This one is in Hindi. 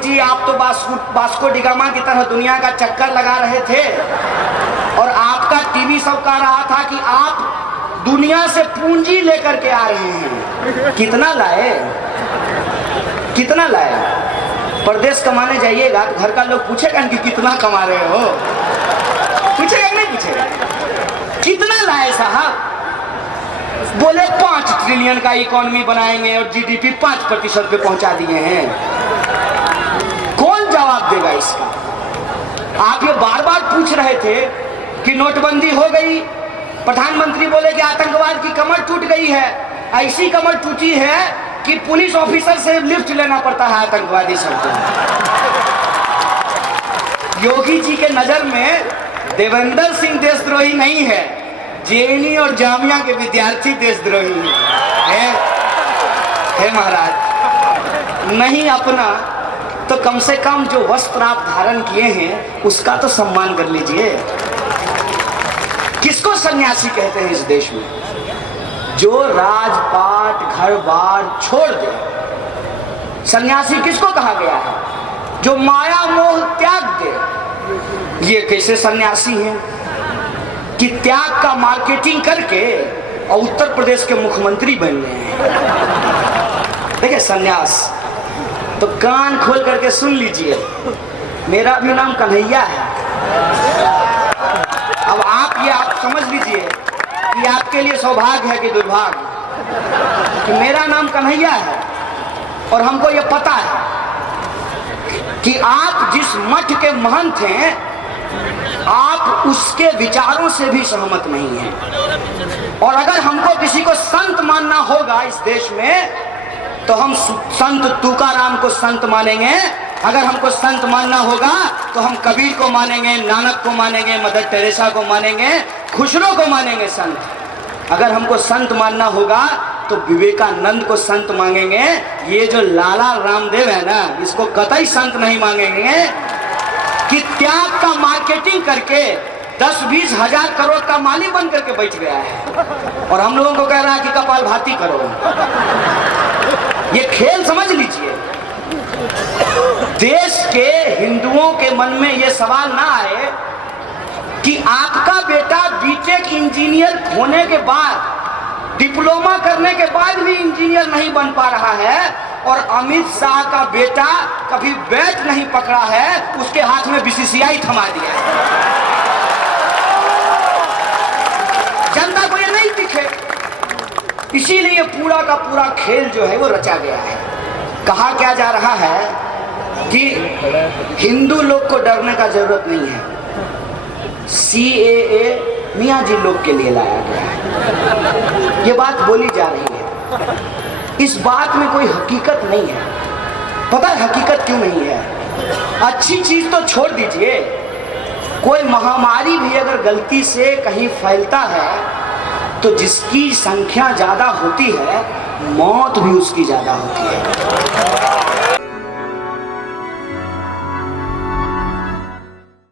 जी, आप तो वास्को डिगामा की तरह दुनिया का चक्कर लगा रहे थे और आपका टीवी सब कह रहा था कि आप दुनिया से पूंजी लेकर के आ रहे हैं। कितना लाए, कितना लाए? परदेश कमाने जाइएगा तो घर का लोग पूछेगा कि कितना कमा रहे हो, पूछेगा नहीं पूछेगा? कितना लाए साहब? बोले 5 ट्रिलियन का इकोनॉमी बनाएंगे और जीडीपी 5% पे पहुंचा दिए हैं। कौन जवाब देगा इसका? आप ये बार बार पूछ रहे थे कि नोटबंदी हो गई, प्रधानमंत्री बोले कि आतंकवाद की कमर टूट गई है। ऐसी कमर टूटी है कि पुलिस ऑफिसर से लिफ्ट लेना पड़ता है आतंकवादी सबको। योगी जी के नजर में देवेंद्र सिंह देशद्रोही नहीं है, जेएनयू और जामिया के विद्यार्थी देशद्रोही है महाराज। नहीं अपना तो कम से कम जो वस्त्र आप धारण किए हैं उसका तो सम्मान कर लीजिए। किसको सन्यासी कहते हैं इस देश में? जो राजपाट घर बार छोड़ दे। सन्यासी किसको कहा गया है? जो माया मोह त्याग दे। ये कैसे सन्यासी हैं कि त्याग का मार्केटिंग करके और उत्तर प्रदेश के मुख्यमंत्री बन गए हैं। देखिए सन्यास तो कान खोल करके सुन लीजिए, मेरा भी नाम कन्हैया है। अब आप समझ लीजिए कि आपके लिए सौभाग्य है कि दुर्भाग्य कि मेरा नाम कन्हैया है और हमको ये पता है कि आप जिस मठ के महंत हैं आप उसके विचारों से भी सहमत नहीं हैं। और अगर हमको किसी को संत मानना होगा इस देश में तो हम संत तुकाराम को संत मानेंगे। अगर हमको संत मानना होगा तो हम कबीर को मानेंगे, नानक को मानेंगे, मदर टेरेसा को मानेंगे, खुसरो को मानेंगे संत। अगर हमको संत मानना होगा तो विवेकानंद को संत मांगेंगे। ये जो लाला रामदेव है ना, इसको कतई संत नहीं मांगेंगे कि त्याग का मार्केटिंग करके 10-20 हजार करोड़ का माली बन करके बैठ गया है और हम लोगों को कह रहा है कि कपालभाति करो। ये खेल समझ लीजिए। देश के हिंदुओं के मन में ये सवाल ना आए कि आपका बेटा बीटेक इंजीनियर होने के बाद, डिप्लोमा करने के बाद भी इंजीनियर नहीं बन पा रहा है और अमित शाह का बेटा कभी बैट नहीं पकड़ा है, उसके हाथ में बीसीसीआई थमा दिया है। जनता को ये नहीं दिखे, इसीलिए पूरा का पूरा खेल जो है वो रचा गया है। कहा क्या जा रहा है कि हिंदू लोग को डरने का जरूरत नहीं है, CAA मियाँ जी लोग के लिए लाया गया है। ये बात बोली जा रही है, इस बात में कोई हकीकत नहीं है। पता है हकीकत क्यों नहीं है? अच्छी चीज तो छोड़ दीजिए, कोई महामारी भी अगर गलती से कहीं फैलता है तो जिसकी संख्या ज्यादा होती है मौत भी उसकी ज्यादा होती है।